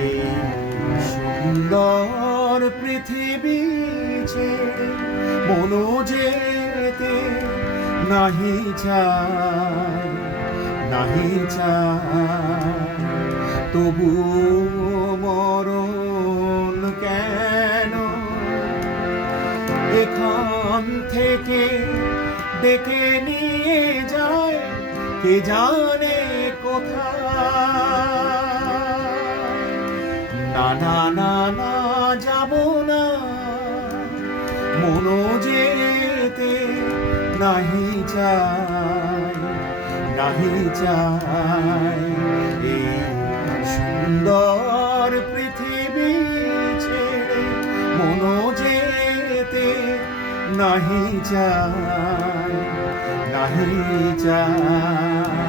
এই সুন্দর পৃথিবী ছেড়ে মনো যেতে নাহি চায়, নাহি চায়। তবু মরণ কেন এখান থেকে ডেকে নিয়ে যায়, কে জানে কোথায়। না না না না, যাব না, মনো যেতে নাহি চায়, নাহি চায়। এই সুন্দর পৃথিবী ছেড়ে মনো যেতে নাহি চায়, নাহি চায়।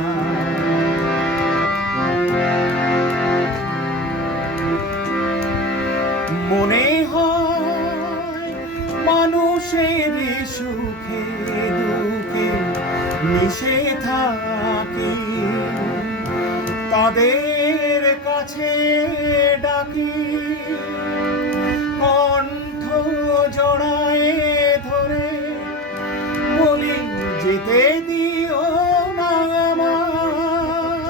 মনে হয় মানুষের সুখে দুঃখে মিশে থাকি, তাদের কাছে ডাকি, কণ্ঠ জড়ায়ে ধরে বলি যেতে দিও না আমায়।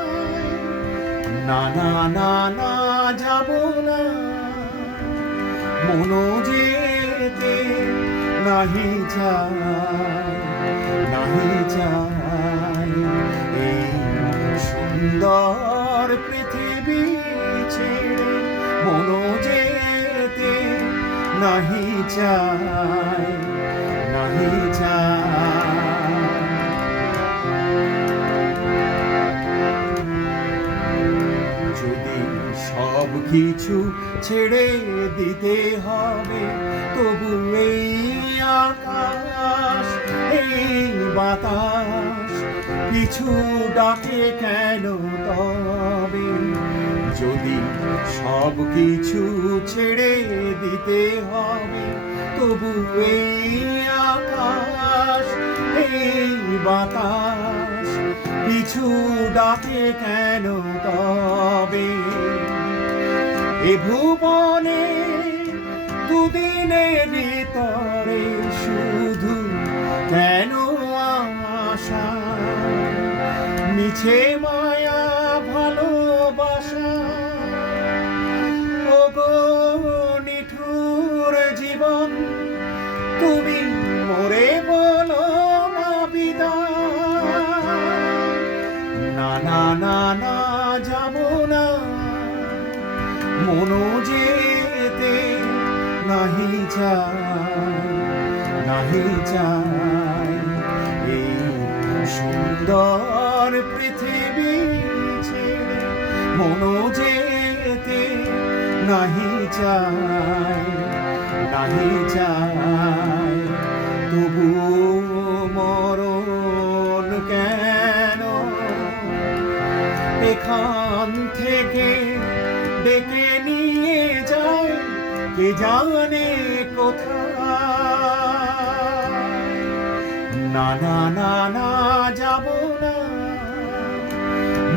না না না না, যাব না, মনো যেতে নাহি চায়, নাহি চায়। এই সুন্দর পৃথিবী ছেড়ে মনো যেতে নাহি চায়, নাহি চায়। যদি সব কিছু ছেড়ে দিতে হবে, তবু এই আকাশ এই বাতাস কিছু ডাকে কেন তবে? যদি সব কিছু ছেড়ে দিতে হবে, তবু এই আকাশ এই বাতাস কিছু ডাকে কেন তবে? এ ভুবনে দুদিনের ভিতরে শুধু কেন আশা, মিছে মায়া ভালোবাসা। ওগো নিঠুর জীবন, তুমি মরে বলো না বিদায়। না না না না, যাব না, মনো যেতে নাহি চায়, নাহি চায়। এই সুন্দর পৃথিবী ছেড়ে মনো যেতে নাহি চায়, নাহি চায়। তবু মরণ কেন এখান থেকে ডেকে নিয়ে যায়, কে জানে কোথায়। না না না না, যাব না,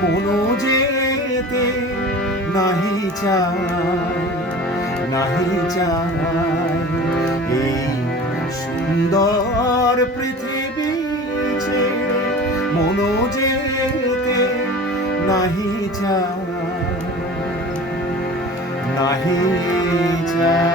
মনো যেতে নাহি চায়, নাহি চায়। এই সুন্দর পৃথিবী ছেড়ে মনো যেতে নাহি চায়, নাহি চায়।